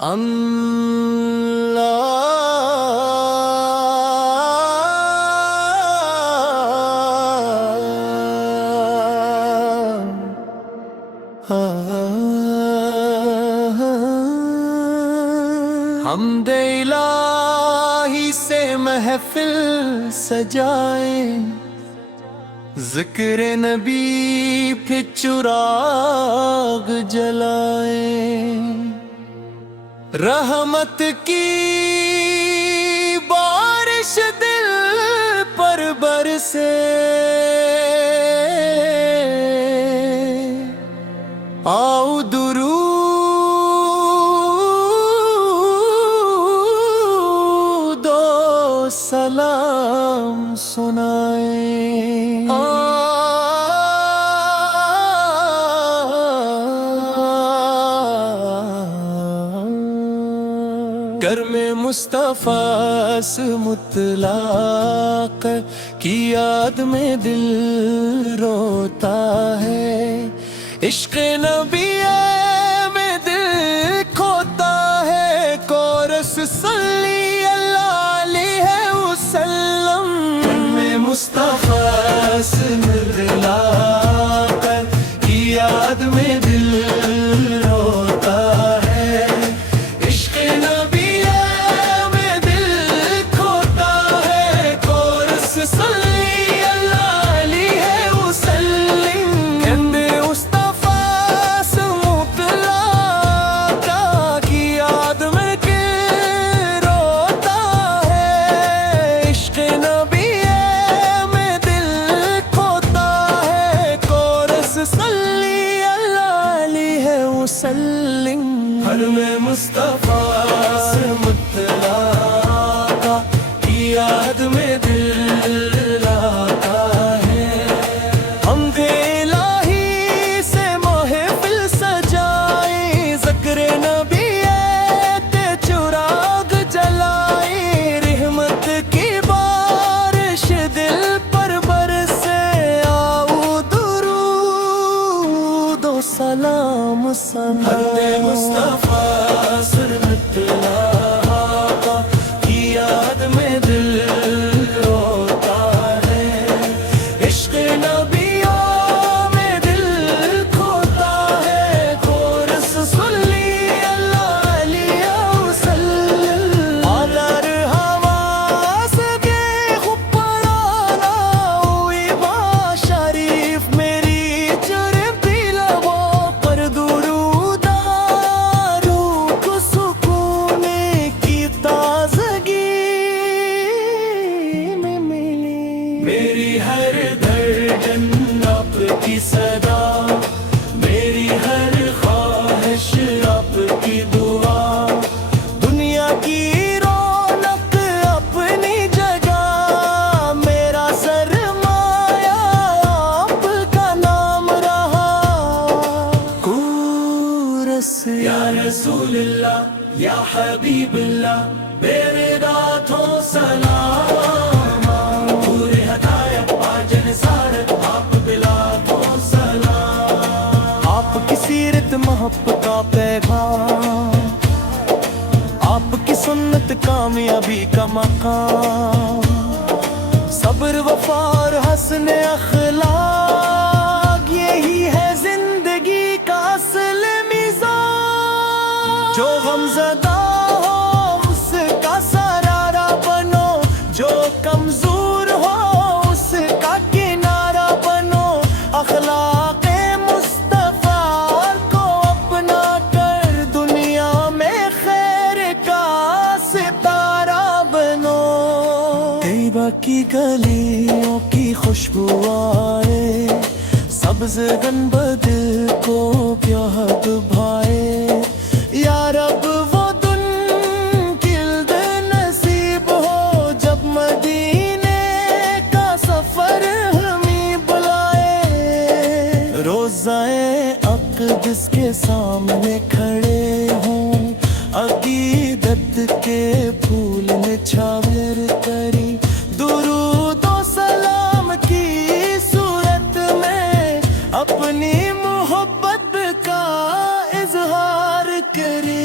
حمد الہی سے محفل سجائیں، ذکر نبی پہ چراغ جلائیں، رحمت کی بارش دل پر برسے، آؤ درود و سلام سنائیں۔ گر میں مصطفیٰ سے مطلق کی یاد میں دل روتا ہے، عشق نبی میں دل کھوتا ہے، کورس صلی اللہ علیہ وسلم۔ گر میں مصطفیٰ سے مطلق کی یاد میں دل روتا ہے، عشق نبی ہر میں مصطفیٰ سے مطلق کی یاد میں دل لاتا ہے، حمد الہی سے محفل سجائیں، ذکر نبی کے چراغ جلائیں، رحمت کی بارش دل پر برسے، آؤ درود و سلام سنائیں۔ مصطفیٰ سے مطلق کی یاد میں دل روتا ہے، عشق نبیوں میں دل کھوتا ہے، کورس صلی اللہ علیہ وسلم۔ آلر حواس کے خوبرانا ہوئی با شریف میری جرم بھی لبوں پر درود میری ہر دھڑکن آپ کی صدا، میری ہر خواہش آپ کی دعا، دنیا کی رونق اپنی جگہ، میرا سرمایہ آپ کا نام رہا، کورس یا رسول اللہ یا حبیب اللہ، میرے راتوں سلام، آپ کی سیرت محبت کا پیغام، آپ کی سنت کامیابی کا مقام، صبر وفا اور حسن اخلاق، یہی ہے زندگی کا اصل مزاج، جو غمزدہ ہو اس کا سرارہ بنو، جو کمزور ہو اس کا کنارہ بنو، اخلاق مصطفیٰ کو اپنا کر دنیا میں خیر کا ستارہ بنو، طیبہ کی گلیوں کی خوشبو آئے، سبز گنبد کو یاد بھائے، یا رب وہ دن کلد نصیب ہو جب مدینے کا سفر ہمیں بلائے، روضۂ اقدس کے سامنے کھڑے ہوں، عقیدت کے پھول نچھاور کری، درود و سلام کی صورت میں اپنی محبت کا اظہار کرے۔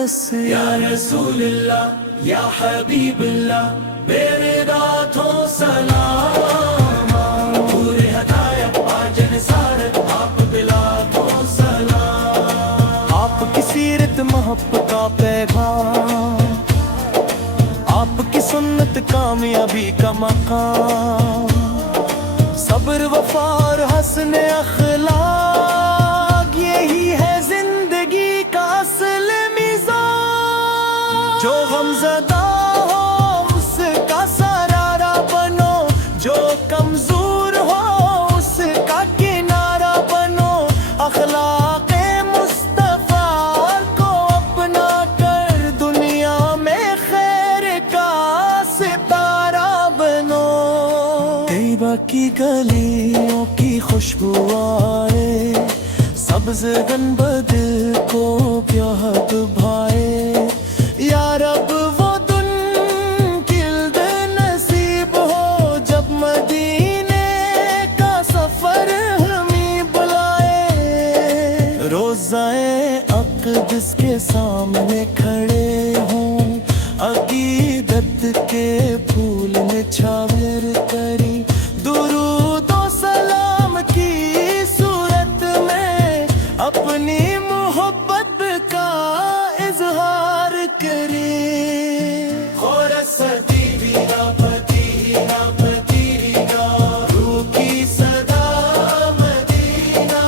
رسے یا رسول اللہ یا حبیب اللہ میرے ہاتھوں سلام پورے ہدایت آج نثارت آپ بلاتوں سلام آپ کی سیرت محبت کا پیغام آپ کی سنت کامیابی کا مقام صبر وفا اور حسن اخلاق یہی ہے زندگی کا اصل مزاج جو غمزدہ ہو اس کا سرارہ بنو جو کمزور ہو اس کا کنارہ بنو اخلاق مصطفیٰ کو اپنا کر دنیا میں خیر کا ستارہ بنو طیبہ کی گلیوں کی خوشبو آئے سبز گنبد کو بیاہت بھائے یا رب وہ دن کلد نصیب ہو جب مدینے کا سفر ہمیں بلائے روزائے اقدس کے سامنے کھڑے ہوں عقیدت کے پھول نچھاور کری درود و سلام کی صورت میں اپنی محبت کا اظہار کرے خورستی بینا پتی روح کی صدا مدینہ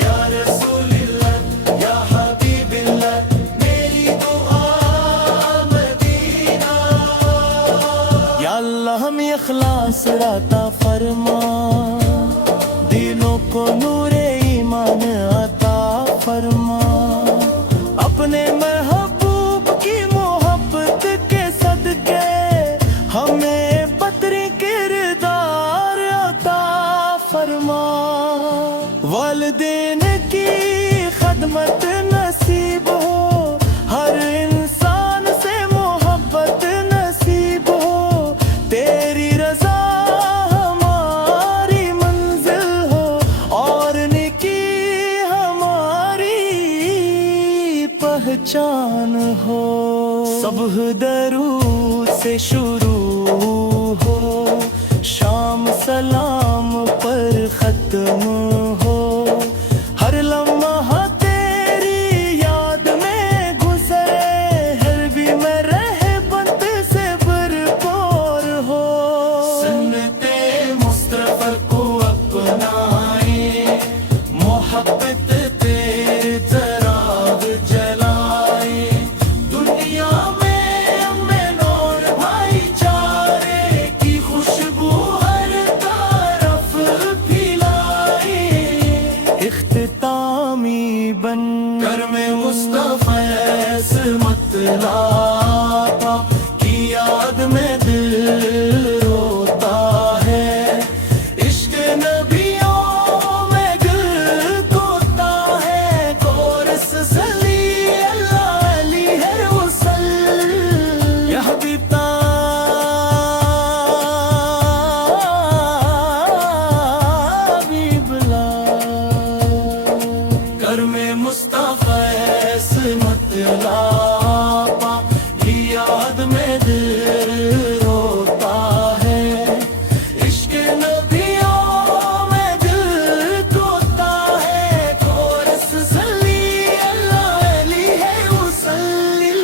یا رسول اللہ یا حبیب اللہ میری دعا مدینہ یا اللہ ہمیں اخلاص عطا فرما دلوں کو نور ایمان عطا فرما اپنے محبوب کی محبت کے صدقے ہمیں بطری کردار عطا فرما والدین کی خدمت نصیب ہو ہر انسان سے محبت نصیب ہو تیری رضا ہماری منزل ہو اور نیکی ہماری پہچان ہو صبح درود سے شروع ہو شام سلام پر ختم ہو ہر لمحہ تیری یاد میں گزرے ہر بھی میں رحمت سے بھرپور ہو سنت مصطفیٰ کو اپنائے محبت تیرے چراغ جلائے دنیا میں ہمیں نور بھائی چارے کی خوشبو ہر طرف پھیلائے اختتامی بن کر میں مصطفیٰ عصمت لاتا کی یاد میں دل روتا ہے عشق نبیوں میں دل کوتا ہے کورس صلی اللہ علیہ وسلم یا حبیب کر میں مصطفیٰ عصمت لاپا کی یاد میں دل روتا ہے عشق نبیوں میں دل کوتا ہے کورس صلی اللہ علیہ وسلم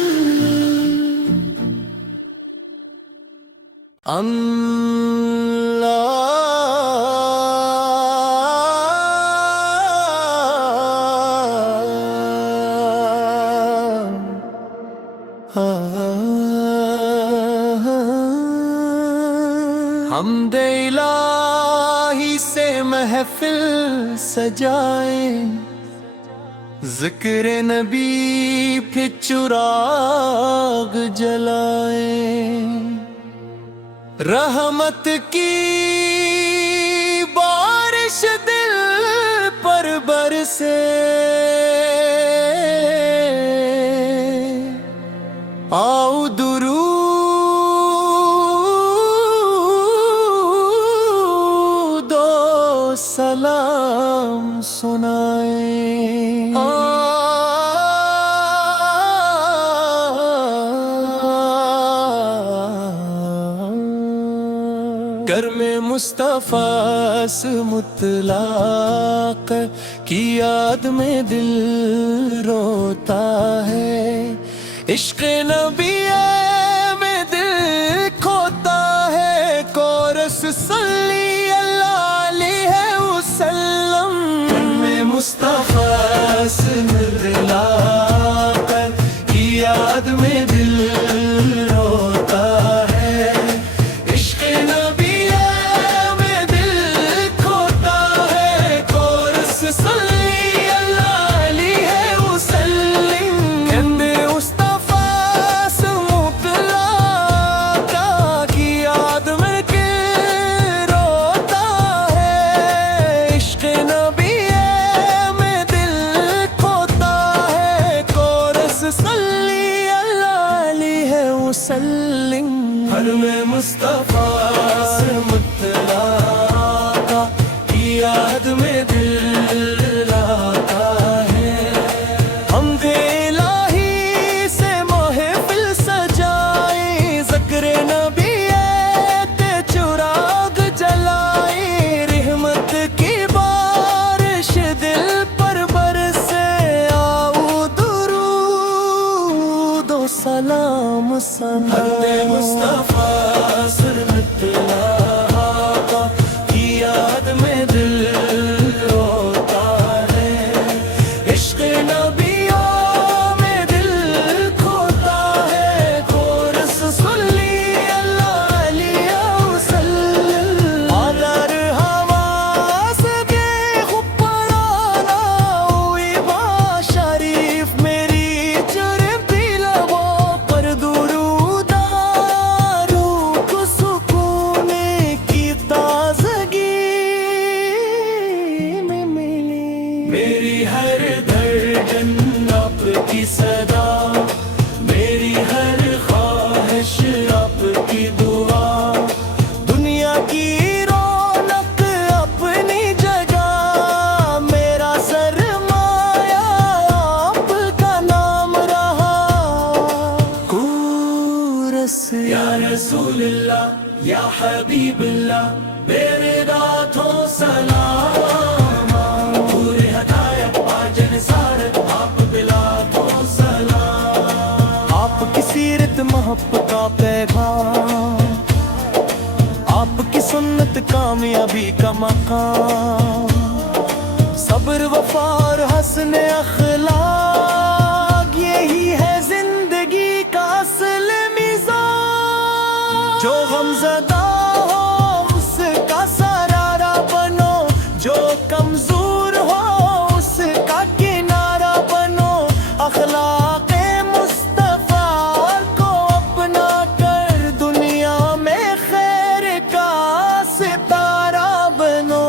حمد الہی سے محفل سجائیں ذکر نبی پہ چراغ جلائیں رحمت کی بارش دل پر برسے آؤ درود و سلام سنائیں گھر میں مصطفیٰ سے مطلق کی یاد میں دل روتا ہے، عشق نبی میں دل کھوتا ہے، کورس صلی اللہ علیہ وسلم میں مصطفیٰ سے مطلق کی یاد میں دل روتا ہے، عشق نبی میں دل کھوتا ہے، کورس صلی اللہ علیہ وسلم کہندے مصطفیٰ سے مطلق کی یاد میں دل روتا ہے، عشق نبی میں دل کھوتا ہے، کورس صلی اللہ علیہ وسلم ہر میں مصطفیٰ سے مطلق کی یاد میں دل لاتا ہے، حمد الہی سے محفل سجائی، ذکر نبی تے چراغ جلائی، رحمت کی بارش دل پر برسے، آؤ درود و سلام سنائیں، مصطفیٰ سے مطلق کی یاد میں دل روتا ہے، عشق نبیوں میں دل کھوتا ہے، کورس صلی اللہ علیہ وسلم آدر حواس کے خپرانا ہوئی با شریف میری جرم بھی لبوں پر درود روح کو سکون کی تازگی میں ملی، میری ہر دھڑکن آپ کی صدا، میری ہر خواہش آپ کی دعا، دنیا کی رونق اپنی جگہ، میرا سرمایہ آپ کا نام رہا، کورس یا رسول اللہ یا حبیب اللہ میرے ہاتھوں سلام، پورے ہدایت باجن سارت آپ بلاتوں سلام، آپ کی سیرت محبت کا پیغام، آپ کی سنت کامیابی کا مقام، صبر وفا اور حسن اخلاق یہی ہے زندگی کا اصل مزاج، جو غمزدہ ہو اس کا سرارہ بنو، جو کمزور ہو اس کا کنارہ بنو، اخلاق مصطفیٰ کو اپنا کر دنیا میں خیر کا ستارہ بنو،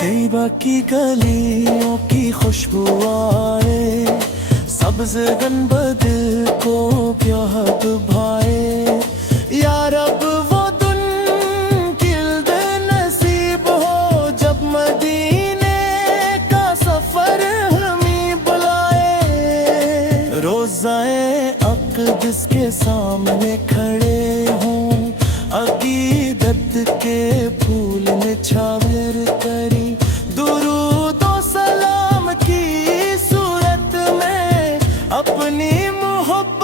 طیبہ کی گلیوں کی خوشبو آئے، سبز گنبد کو بیاہت بھائے، یا رب وہ دن کلد نصیب ہو جب مدینے کا سفر ہمیں بلائے، روزائے اقدس کے سامنے کھڑے ہوں، عقیدت کے پھول نچھاور کری، درود و سلام کی صورت میں اپنی محبت